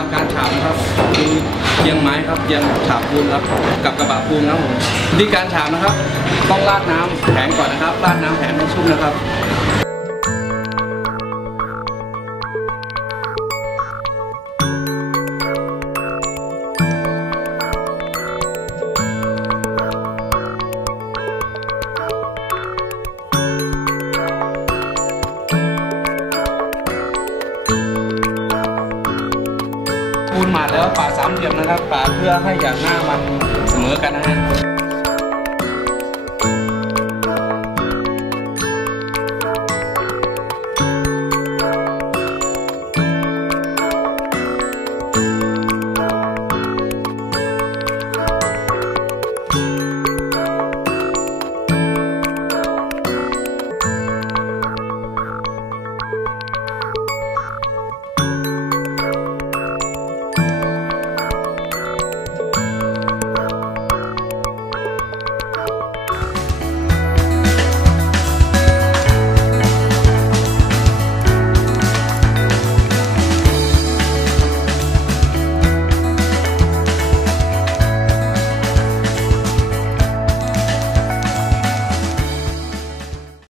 ามครับคือเยียงไม้ครับเยียงฉาบปูนครับกับกระบะปูนครับผมวิธีการฉาบนะครับ ต้องราดน้ำแผงก่อนนะครับราดน้ำแผงให้ชุ่มนะครับ ปูนหมาดแล้วป่าสามเหลี่ยมนะครับป่าดเพื่อให้อย่างหน้ามันเสมอกันนะฮะ